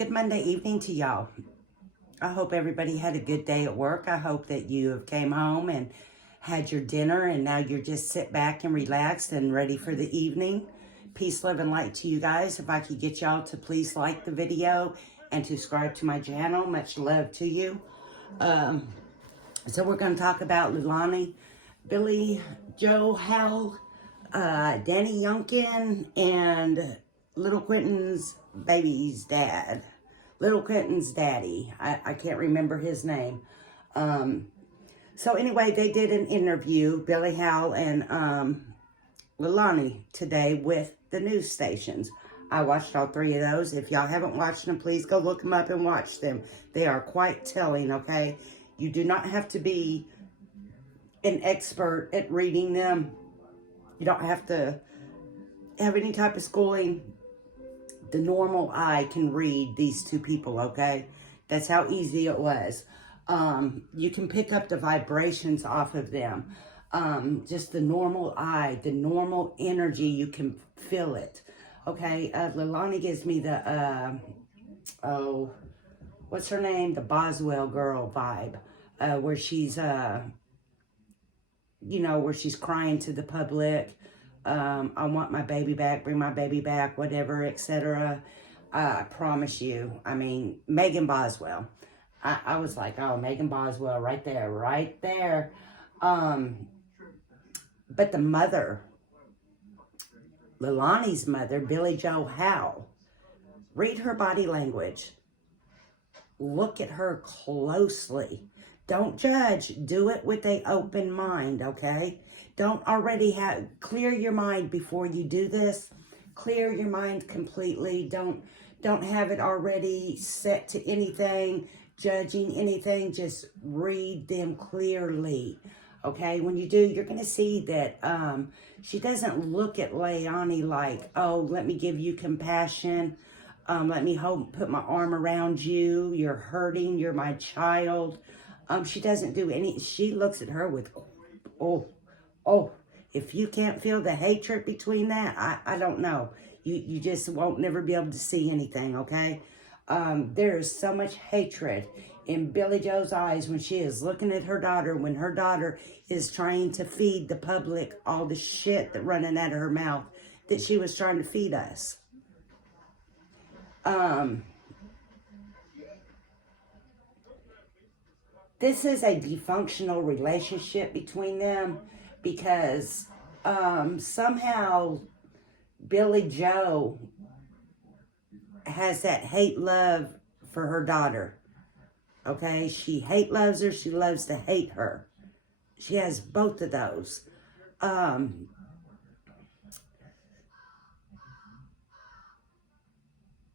Good Monday evening to y'all. I hope everybody had a good day at work. I hope that you have came home and had your dinner and now you're just sit back and relaxed and ready for the evening. Peace, love, and light to you guys. If I could get y'all to please like the video and to subscribe to my channel. Much love to you. So we're going to talk about Leilani, Billie, Joe, Hal, Danny Youngin, and little Quinton's baby's dad. Little Quinton's daddy. I can't remember his name. So anyway, they did an interview, Billie, Hal, and Leilani today with the news stations. I watched all three of those. If y'all haven't watched them, please go look them up and watch them. They are quite telling, okay? You do not have to be an expert at reading them. You don't have to have any type of schooling. The normal eye can read these two people, okay? That's how easy it was. You can pick up the vibrations off of them. Just the normal eye, the normal energy, you can feel it. Okay, Leilani gives me the, what's her name? The Boswell girl vibe, where she's, you know, where she's crying to the public. I want my baby back, bring my baby back, whatever, etc. I promise you. I mean, Megan Boswell. I was like, oh, Megan Boswell, right there, right there. But the mother, Leilani's mother, Billie Joe Hal, read her body language. Look at her closely. Don't judge. Do it with an open mind, okay? Don't already clear your mind before you do this. Clear your mind completely. Don't have it already set to anything, judging anything. Just read them clearly, okay? When you do, you're going to see that she doesn't look at Leilani like, oh, let me give you compassion. Let me put my arm around you. You're hurting. You're my child. She doesn't do any. She looks at her with, oh, if you can't feel the hatred between that, I don't know. You just won't never be able to see anything, okay? There is so much hatred in Billie Joe's eyes when she is looking at her daughter, when her daughter is trying to feed the public all the shit that running out of her mouth that she was trying to feed us. This is a dysfunctional relationship between them because somehow Billie Joe has that hate-love for her daughter, okay? She hate-loves her. She loves to hate her. She has both of those.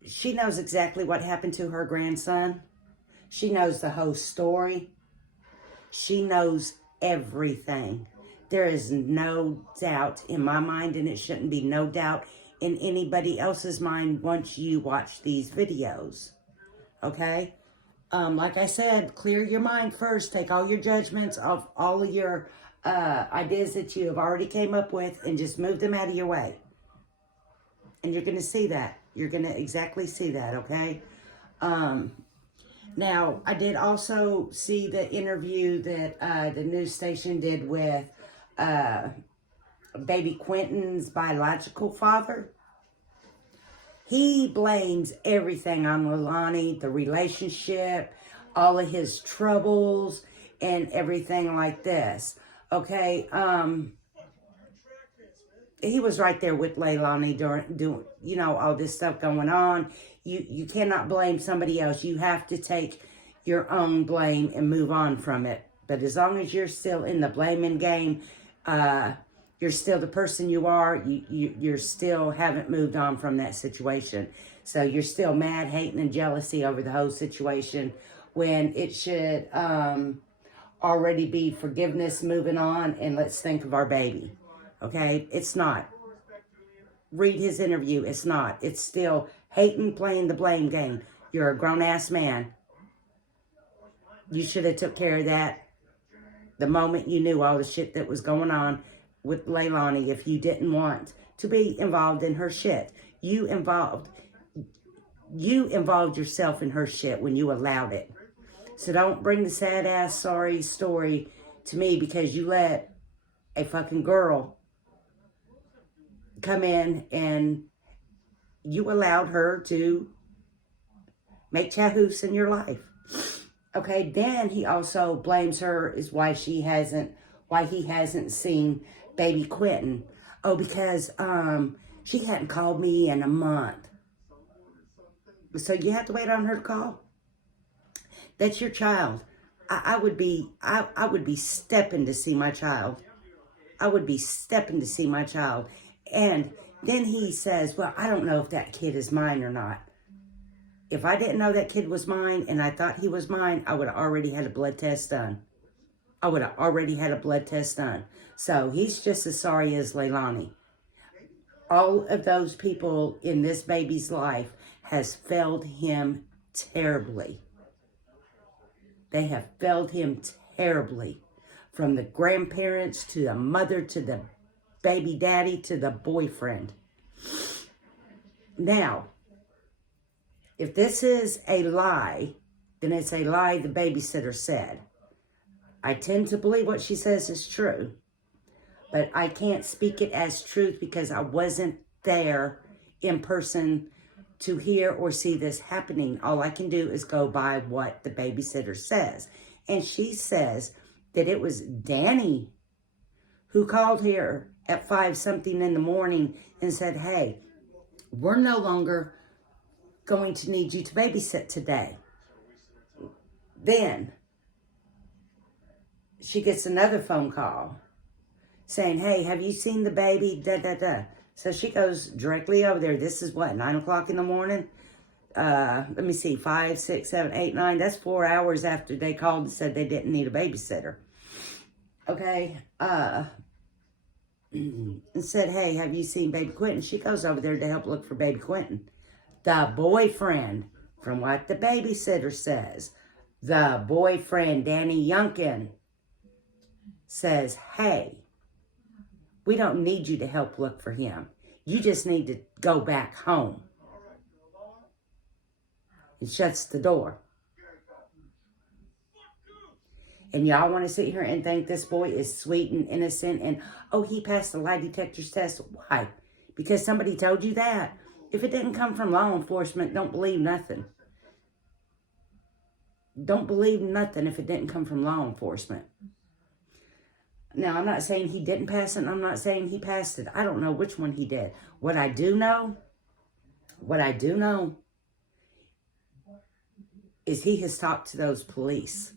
She knows exactly what happened to her grandson. She knows the whole story. She knows everything. There is no doubt in my mind, and it shouldn't be no doubt in anybody else's mind once you watch these videos. Okay? Like I said, clear your mind first. Take all your judgments of all of your ideas that you have already came up with and just move them out of your way. And you're going to see that. You're going to exactly see that, okay? Now, I did also see the interview that the news station did with baby Quinton's biological father. He blames everything on Leilani, the relationship, all of his troubles, and everything like this. Okay, he was right there with Leilani doing, you know, all this stuff going on. You cannot blame somebody else. You have to take your own blame and move on from it. But as long as you're still in the blaming game, you're still the person you are. You're still haven't moved on from that situation. So you're still mad, hating, and jealousy over the whole situation when it should already be forgiveness, moving on, and let's think of our baby. Okay? It's not. Read his interview. It's not. It's still hating, playing the blame game. You're a grown-ass man. You should have took care of that the moment you knew all the shit that was going on with Leilani. If you didn't want to be involved in her shit, you You involved yourself in her shit when you allowed it. So don't bring the sad-ass sorry story to me because you let a fucking girl come in and you allowed her to make chahoos in your life. Okay, then he also blames her is why he hasn't seen baby Quinton. Oh, because she hadn't called me in a month. So you have to wait on her to call? That's your child. I would be stepping to see my child. I would be stepping to see my child. And then he says, well, I don't know if that kid is mine or not. If I didn't know that kid was mine and I thought he was mine, I would have already had a blood test done. I would have already had a blood test done. So he's just as sorry as Leilani. All of those people in this baby's life has failed him terribly. They have failed him terribly. From the grandparents to the mother to the baby daddy to the boyfriend. Now, if this is a lie, then it's a lie the babysitter said. I tend to believe what she says is true. But I can't speak it as truth because I wasn't there in person to hear or see this happening. All I can do is go by what the babysitter says. And she says that it was Danny who called here at 5-something in the morning and said, hey, we're no longer going to need you to babysit today. Then she gets another phone call saying, hey, have you seen the baby? Da, da, da. So she goes directly over there. This is what, 9 o'clock in the morning? Let me see, 5, 6, 7, 8, 9. That's 4 hours after they called and said they didn't need a babysitter. Okay. And said, hey, have you seen baby Quinton? She goes over there to help look for baby Quinton. The boyfriend, from what the babysitter says, the boyfriend, Danny Youngin, says, hey, we don't need you to help look for him. You just need to go back home. And shuts the door. And y'all want to sit here and think this boy is sweet and innocent and, oh, he passed the lie detector's test. Why? Because somebody told you that. If it didn't come from law enforcement, don't believe nothing. Don't believe nothing if it didn't come from law enforcement. Now, I'm not saying he didn't pass it, and I'm not saying he passed it. I don't know which one he did. What I do know is he has talked to those police.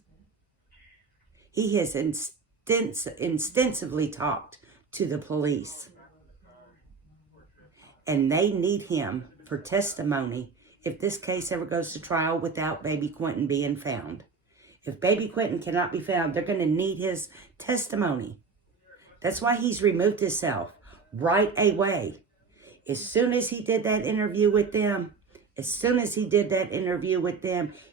He has extensively talked to the police. And they need him for testimony if this case ever goes to trial without baby Quinton being found. If baby Quinton cannot be found, they're going to need his testimony. That's why he's removed himself right away. As soon as he did that interview with them,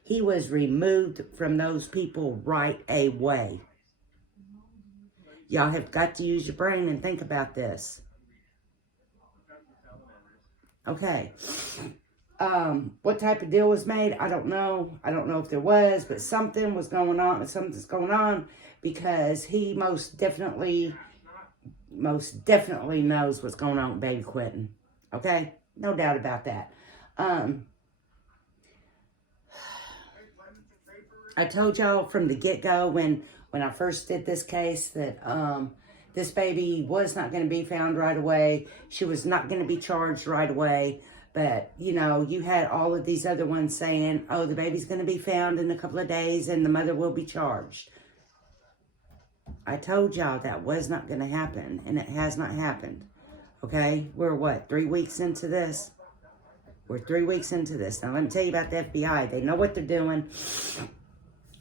he was removed from those people right away. Y'all have got to use your brain and think about this. Okay. What type of deal was made? I don't know. I don't know if there was, but something was going on. Something's going on because he most definitely knows what's going on with baby Quinton. Okay? No doubt about that. I told y'all from the get-go when I first did this case that this baby was not going to be found right away. She was not going to be charged right away. But, you know, you had all of these other ones saying, oh, the baby's going to be found in a couple of days and the mother will be charged. I told y'all that was not going to happen, and it has not happened. Okay? We're what, 3 weeks into this? We're 3 weeks into this. Now, let me tell you about the FBI. They know what they're doing.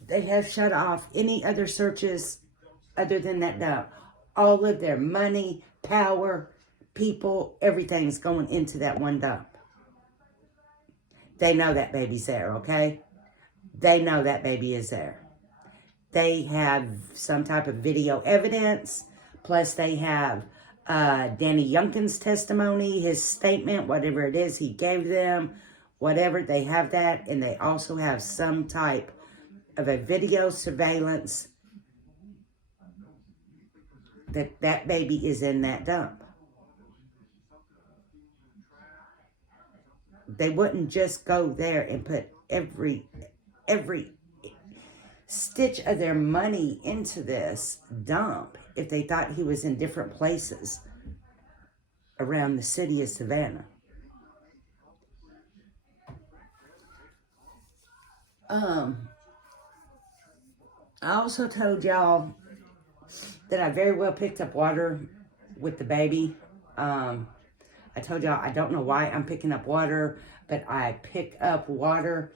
They have shut off any other searches other than that dump. All of their money, power, people, everything's going into that one dump. They know that baby's there, okay? They know that baby is there. They have some type of video evidence. Plus, they have Danny Youngkin's testimony, his statement, whatever it is he gave them, whatever, they have that, and they also have some type of a video surveillance that baby is in that dump. They wouldn't just go there and put every stitch of their money into this dump if they thought he was in different places around the city of Savannah. I also told y'all that I very well picked up water with the baby. I told y'all I don't know why I'm picking up water, but I pick up water.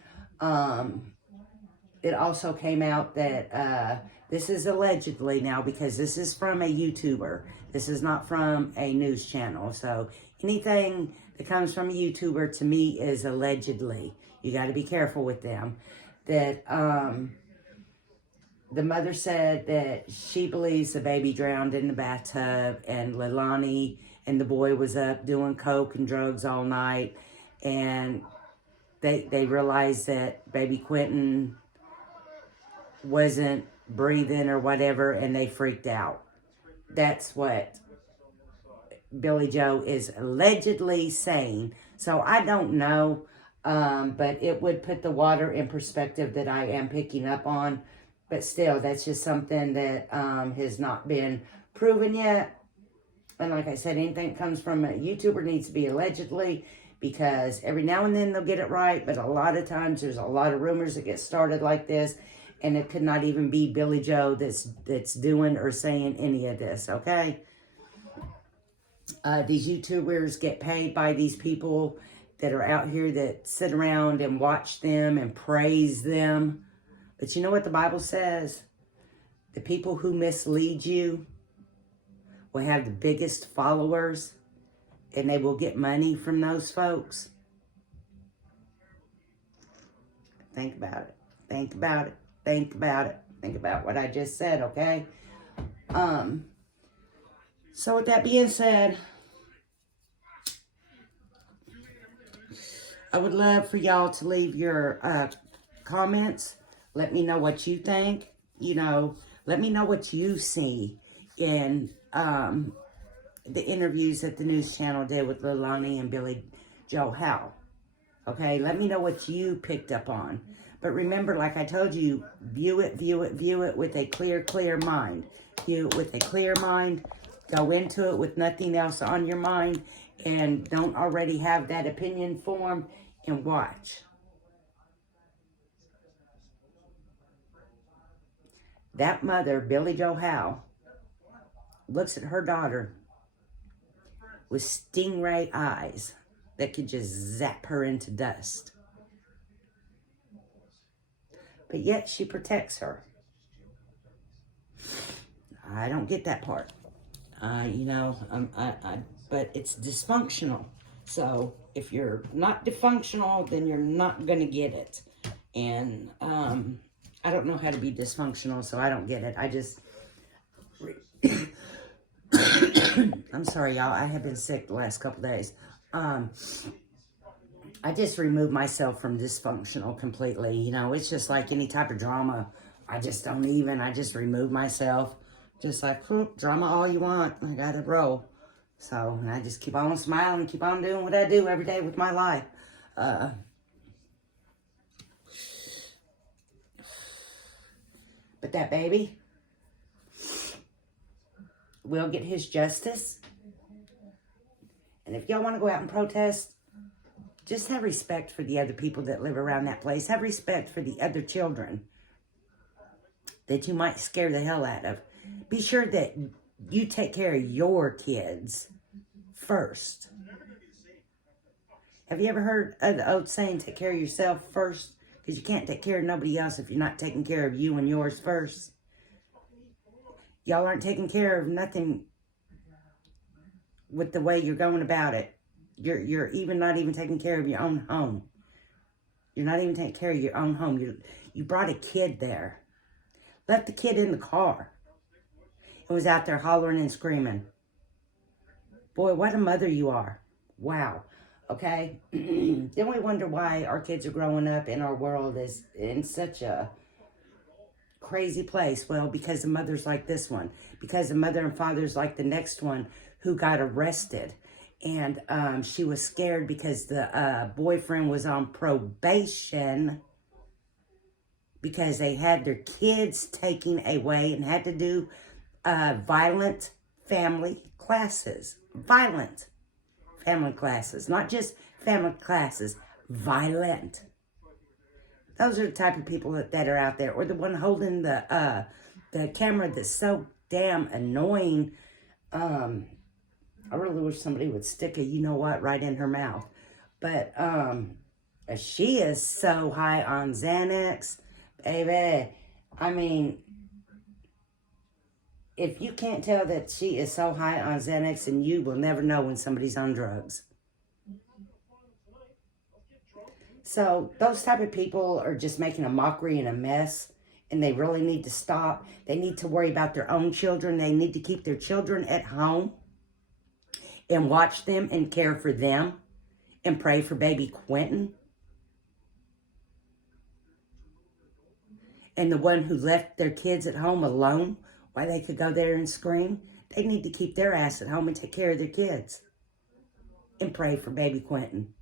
It also came out that this is allegedly now, because this is from a YouTuber. This is not from a news channel. So anything that comes from a YouTuber to me is allegedly. You got to be careful with them. That the mother said that she believes the baby drowned in the bathtub, and Leilani and the boy was up doing coke and drugs all night, and they realized that baby Quinton wasn't breathing or whatever, and they freaked out. That's what Billie Joe is allegedly saying. So I don't know, but it would put the water in perspective that I am picking up on. But still, that's just something that has not been proven yet. And like I said, anything that comes from a YouTuber needs to be allegedly, because every now and then they'll get it right, but a lot of times there's a lot of rumors that get started like this, and it could not even be Billie Joe that's doing or saying any of this, okay? These YouTubers get paid by these people that are out here that sit around and watch them and praise them. But you know what the Bible says? The people who mislead you will have the biggest followers, and they will get money from those folks. Think about it. Think about it. Think about it. Think about what I just said, okay? So with that being said, I would love for y'all to leave your comments. Let me know what you think. You know, let me know what you see in the interviews that the news channel did with Leilani and Billie Joe Howe. Okay, let me know what you picked up on. But remember, like I told you, view it with a clear mind. View it with a clear mind. Go into it with nothing else on your mind, and don't already have that opinion formed, and watch. That mother, Billie Joe Howe, looks at her daughter with stingray eyes that could just zap her into dust. But yet she protects her. I don't get that part. But it's dysfunctional. So if you're not dysfunctional, then you're not going to get it. And I don't know how to be dysfunctional, so I don't get it. I just... I'm sorry, y'all. I have been sick the last couple days. I just remove myself from dysfunctional completely. You know, it's just like any type of drama. I just remove myself. Just like, drama all you want. I got to roll. So, and I just keep on smiling and keep on doing what I do every day with my life. But that baby will get his justice. And if y'all want to go out and protest, just have respect for the other people that live around that place. Have respect for the other children that you might scare the hell out of. Be sure that you take care of your kids first. Have you ever heard of the old saying, take care of yourself first? Because you can't take care of nobody else if you're not taking care of you and yours first. Y'all aren't taking care of nothing with the way you're going about it. You're even not even taking care of your own home. You're not even taking care of your own home. You brought a kid there. Left the kid in the car. And was out there hollering and screaming. Boy, what a mother you are. Wow. Okay? Then we wonder why our kids are growing up and our world is in such a crazy place. Well, because the mother's like this one. Because the mother and father's like the next one who got arrested. And she was scared because the boyfriend was on probation because they had their kids taken away and had to do violent family classes. Violent family classes. Not just family classes. Violent. Those are the type of people that are out there. Or the one holding the camera that's so damn annoying. I really wish somebody would stick a you-know-what right in her mouth. But she is so high on Xanax. Baby, I mean, if you can't tell that she is so high on Xanax, then you will never know when somebody's on drugs. So those type of people are just making a mockery and a mess, and they really need to stop. They need to worry about their own children. They need to keep their children at home and watch them and care for them and pray for baby Quinton. And the one who left their kids at home alone while they could go there and scream, they need to keep their ass at home and take care of their kids and pray for baby Quinton.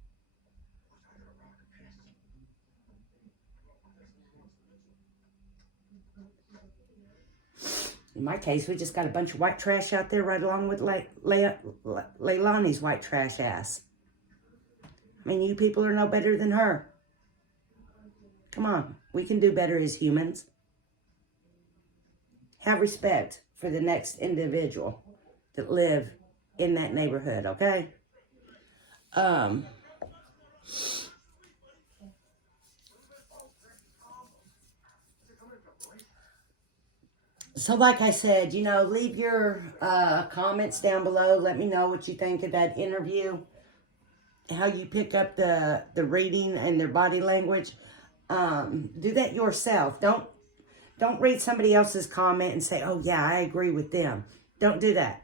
In my case, we just got a bunch of white trash out there right along with Leilani's white trash ass. I mean, you people are no better than her. Come on, we can do better as humans. Have respect for the next individual that live in that neighborhood, okay? So like I said, leave your comments down below. Let me know what you think of that interview. How you pick up the reading and their body language. Do that yourself. Don't read somebody else's comment and say, oh yeah, I agree with them. Don't do that.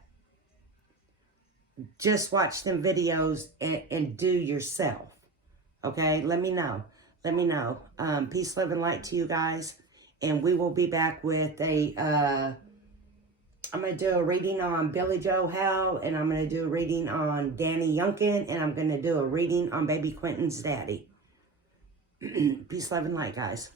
Just watch them videos and do yourself. Okay? Let me know. Let me know. Peace, love, and light to you guys. And we will be back with I'm going to do a reading on Billie Joe Howe, and I'm going to do a reading on Danny Youngin, and I'm going to do a reading on baby Quinton's daddy. Peace, love, and light, guys.